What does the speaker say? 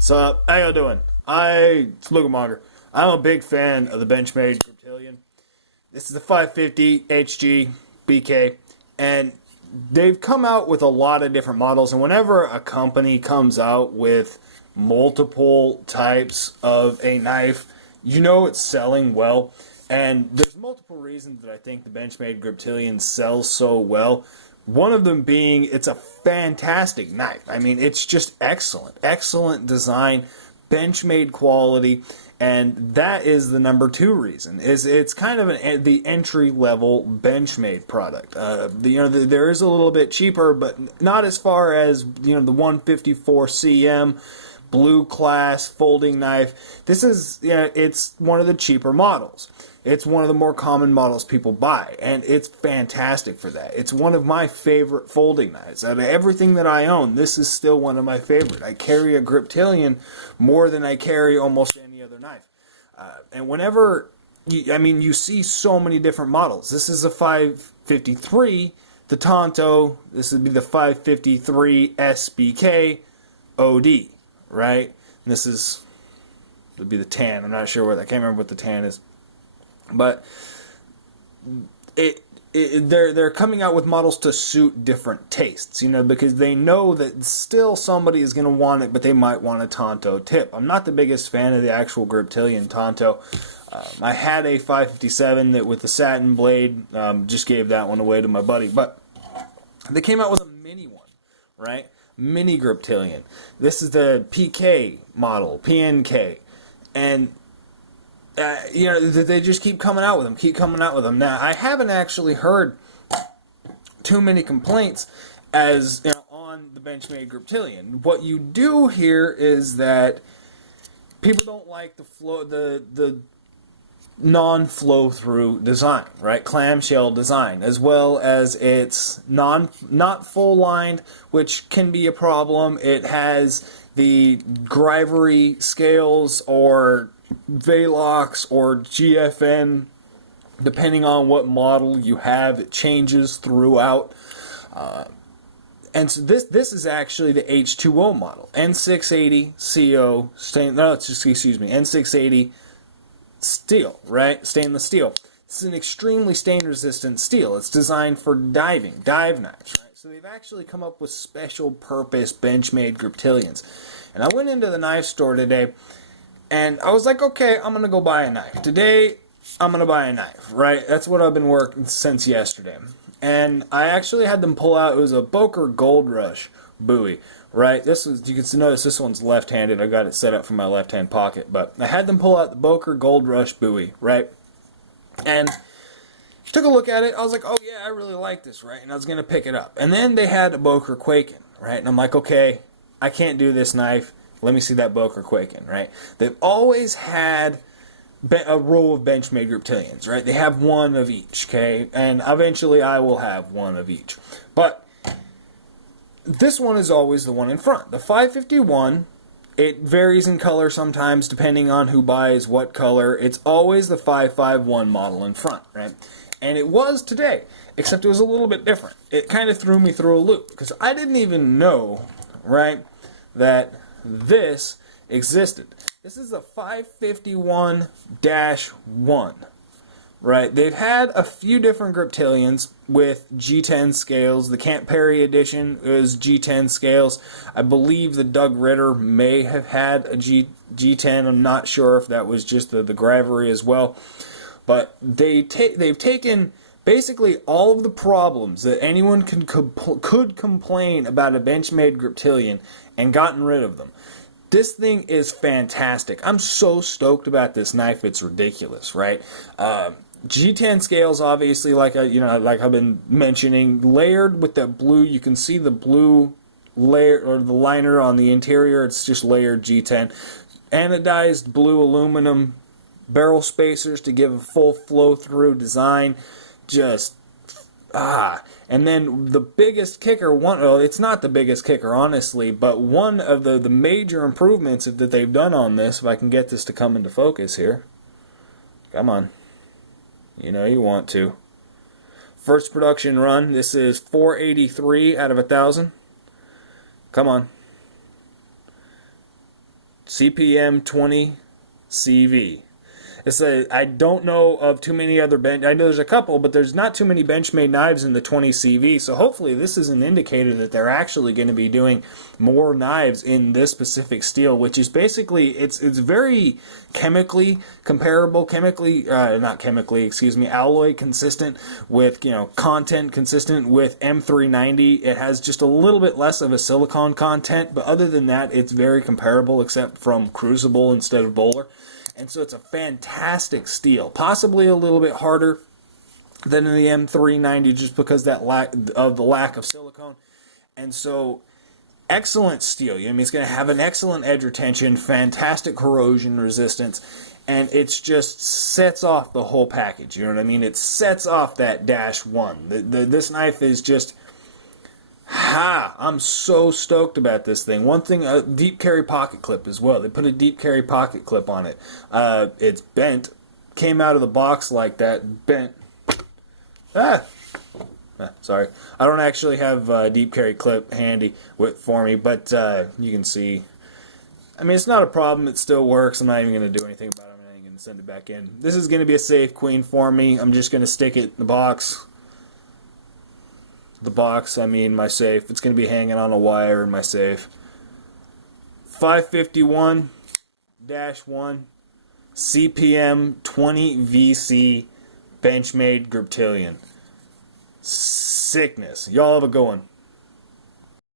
So, how y'all doing? It's Lugamonger. I'm a big fan of the Benchmade Griptilian. This is the 550 HG BK, and they've come out with a lot of different models, and whenever a company comes out with multiple types of a knife, you know it's selling well. And there's multiple reasons that I think the Benchmade Griptilian sells so well. One of them being it's a fantastic knife. I mean, it's just excellent. Excellent design, Benchmade quality, and that is the number two reason. Is it's kind of the entry-level Benchmade product. There is a little bit cheaper, but not as far as, the 154 CM blue class folding knife. This is, it's one of the cheaper models. It's one of the more common models people buy, and it's fantastic for that. It's one of my favorite folding knives. Out of everything that I own, this is still one of my favorite. I carry a Griptilian more than I carry almost any other knife. And whenever, you see so many different models. This is a 553, the Tonto. This would be the 553 SBK OD, right? And this would be the tan. I'm not sure I can't remember what the tan is. But they're coming out with models to suit different tastes, because they know that still somebody is going to want it, but they might want a Tonto tip. I'm not the biggest fan of the actual Griptilian Tonto. I had a 557 that with the satin blade, just gave that one away to my buddy. But they came out with a mini one, right? Mini Griptilian. This is the PK model, PNK, and they just keep coming out with them. Now, I haven't actually heard too many complaints as on the Benchmade Griptilian. What you do hear is that people don't like the non-flow through design, right? Clamshell design, as well as it's not full lined, which can be a problem. It has the Grivery scales or Velox or GFN, depending on what model you have, it changes throughout. And so this is actually the H2O model, N680 CO N680 steel, right? Stainless steel. This is an extremely stain resistant steel. It's designed for dive knives, right? So they've actually come up with special purpose Benchmade Griptilians. And I went into the knife store today, and I was like, okay, I'm going to go buy a knife. Today, I'm going to buy a knife, right? That's what I've been working since yesterday. And I actually had them pull out, it was a Boker Gold Rush buoy, right? You can notice this one's left-handed. I got it set up for my left-hand pocket. But I had them pull out the Boker Gold Rush buoy, right? And took a look at it. I was like, oh yeah, I really like this, right? And I was going to pick it up. And then they had a Boker Quaken, right? And I'm like, okay, I can't do this knife. Let me see that Boker Quaken, right? They've always had a row of Benchmade Griptilians, right? They have one of each, okay? And eventually I will have one of each. But this one is always the one in front. The 551, it varies in color sometimes depending on who buys what color. It's always the 551 model in front, right? And it was today, except it was a little bit different. It kind of threw me through a loop because I didn't even know, right, that this existed. This is a 551-1, right? They've had a few different Griptilians with G10 scales. The Camp Perry edition is G10 scales. I believe the Doug Ritter may have had a G10. I'm not sure if that was just the Grivery as well. But they've taken basically all of the problems that anyone could complain about a Benchmade Griptilian and gotten rid of them. This thing is fantastic. I'm so stoked about this knife. It's ridiculous, right? G10 scales, obviously, like I've been mentioning, layered with that blue. You can see the blue layer or the liner on the interior. It's just layered G10. Anodized blue aluminum barrel spacers to give a full flow-through design. And then the biggest kicker, it's not the biggest kicker, honestly, but one of the major improvements that they've done on this, if I can get this to come into focus here. Come on. You want to. First production run, this is 483 out of 1,000. Come on. CPM-20CV. I don't know of too many other I know there's a couple, but there's not too many Benchmade knives in the 20CV. So hopefully this is an indicator that they're actually going to be doing more knives in this specific steel, which is basically it's very chemically comparable, alloy consistent with content consistent with M390. It has just a little bit less of a silicone content, but other than that, it's very comparable except from crucible instead of bowler. And so it's a fantastic steel, possibly a little bit harder than in the M390 just because the lack of silicone. And so excellent steel. It's going to have an excellent edge retention, fantastic corrosion resistance, and it just sets off the whole package. You know what I mean? It sets off that -1. This knife is just... I'm so stoked about this thing. One thing, a deep carry pocket clip as well. They put a deep carry pocket clip on it. It's bent. Came out of the box like that. Bent. Sorry. I don't actually have a deep carry clip handy for me, but you can see. It's not a problem. It still works. I'm not even going to do anything about it. I'm not even going to send it back in. This is going to be a safe queen for me. I'm just going to stick it in the box. My safe. It's going to be hanging on a wire in my safe. 551-1 CPM-20VC Benchmade Griptilian. Sickness. Y'all have a good one.